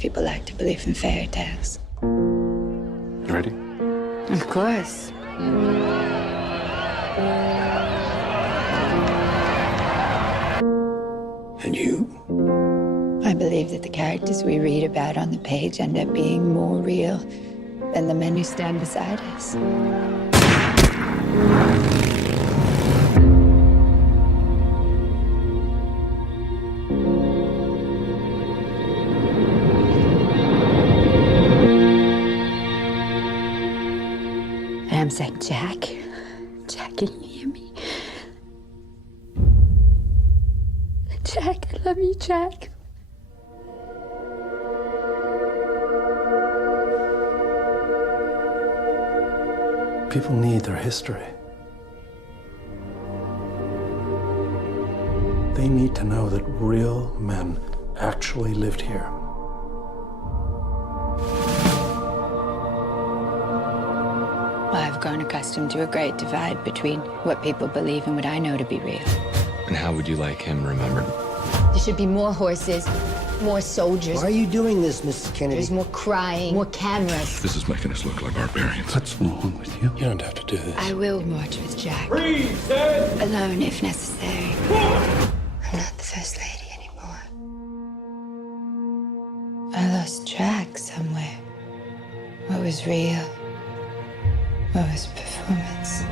People like to believe in fairy tales. You ready? Of course. And you? I believe that the characters we read about on the page end up being more real than the men who stand beside us. And I'm saying, Jack, can you hear me? Jack, I love you, Jack. People need their history. They need to know that real men actually lived here. I've grown accustomed to a great divide between what people believe and what I know to be real. And how would you like him remembered? There should be more horses, more soldiers. Why are you doing this, Mrs. Kennedy? There's more crying, more cameras. This is making us look like barbarians. What's wrong with you? You don't have to do this. I will march with Jack. Freeze, Alone if necessary. I'm not the first lady anymore. I lost track somewhere. What was real? What was performance?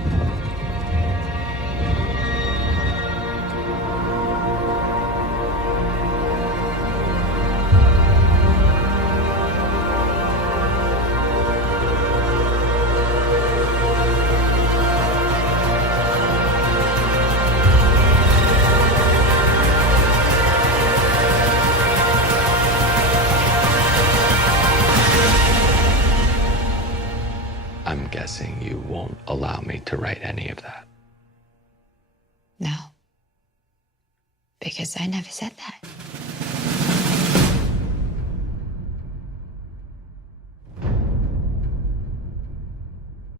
I'm guessing you won't allow me to write any of that. No. Because I never said that.